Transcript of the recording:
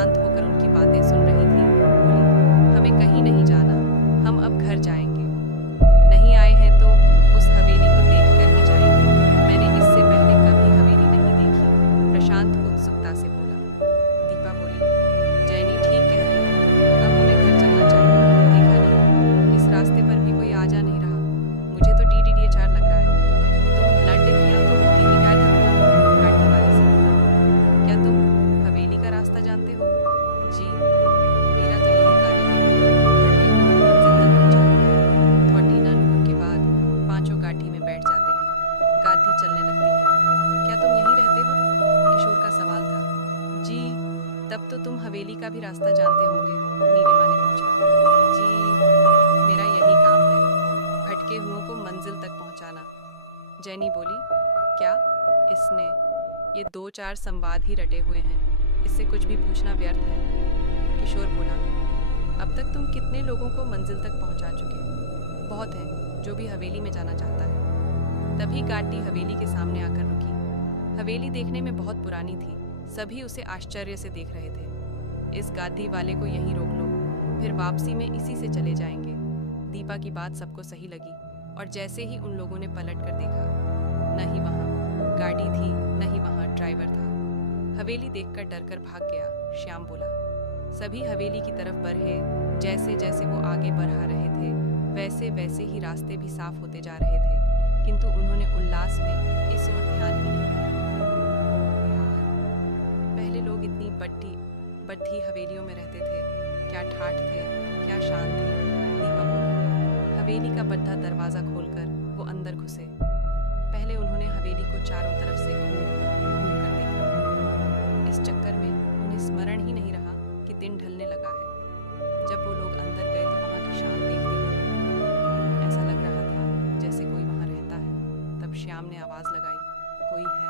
शांत होकर उनकी बातें सुन रही थी, बोली, हमें कहीं नहीं जाना, हम अब घर जाएंगे। नहीं आए हैं तो उस हवेली को देखकर ही जाएंगे। मैंने इससे पहले कभी हवेली नहीं देखी, प्रशांत उत्सुकता से बोला। दीपा बोली, जैनी ठीक कह रही है, अब हमें घर चलना चाहिए। देखा नहीं, इस रास्ते पर भी कोई आ जा नहीं रहा। मुझे तो DDDHR लग रहा है। तुम लड़ किया तो होती ही गायब हो, गाड़ी वाले से बोला। क्या तुम हवेली का रास्ता जानते हो? जी, मेरा तो यही कार्य है, भटके हुए मंजिल तक पहुंचाना। थोटीना नुपुर के बाद पांचों गाड़ी में बैठ जाते हैं। गाड़ी चलने लगती है। क्या तुम यहीं रहते हो? किशोर का सवाल था। जी, तब तो तुम हवेली का भी रास्ता जानते होंगे, नीलिमा ने पूछा। जी, मेरा यही काम है, भटके हुओं को मंजिल तक पहुंचाना। जैनी बोली, क्या इसने ये 2-4 संवाद ही रटे हुए हैं, इससे कुछ भी पूछना व्यर्थ है। किशोर बोला, अब तक तुम कितने लोगों को मंजिल तक पहुंचा चुके? बहुत हैं, जो भी हवेली में जाना चाहता है। तभी गाड़ी हवेली के सामने आकर रुकी। हवेली देखने में बहुत पुरानी थी, सभी उसे आश्चर्य से देख रहे थे। इस गाड़ी वाले को यहीं रोक लो, फिर वापसी में इसी से चले जाएंगे। दीपा की बात सबको सही लगी और जैसे ही उन लोगों ने पलट कर देखा, न ही वहाँ गाड़ी थी न ही वहाँ ड्राइवर था। हवेली देखकर डरकर भाग गया। श्याम बोला, सभी हवेली की तरफ बढ़े। जैसे जैसे वो आगे बढ़ा रहे थे, वैसे वैसे ही रास्ते भी साफ होते जा रहे थे, किंतु उन्होंने उल्लास में इस ओर ध्यान ही नहीं दिया। यार, पहले लोग इतनी बड्ढी हवेलियों में रहते थे, क्या ठाठ थे, क्या शान थे। दीपा बोली। हवेली का बड्ढा दरवाज़ा खोलकर वो अंदर घुसे। पहले उन्होंने हवेली को चारों तरफ से घूम घूम कर देखा। इस चक्कर में उन्हें स्मरण ही नहीं रहा कि दिन ढलने लगा है। जब वो लोग अंदर गए तो वहाँ की शान देखते ही ऐसा लग रहा था जैसे कोई वहाँ रहता है। तब श्याम ने आवाज़ लगाई, कोई है?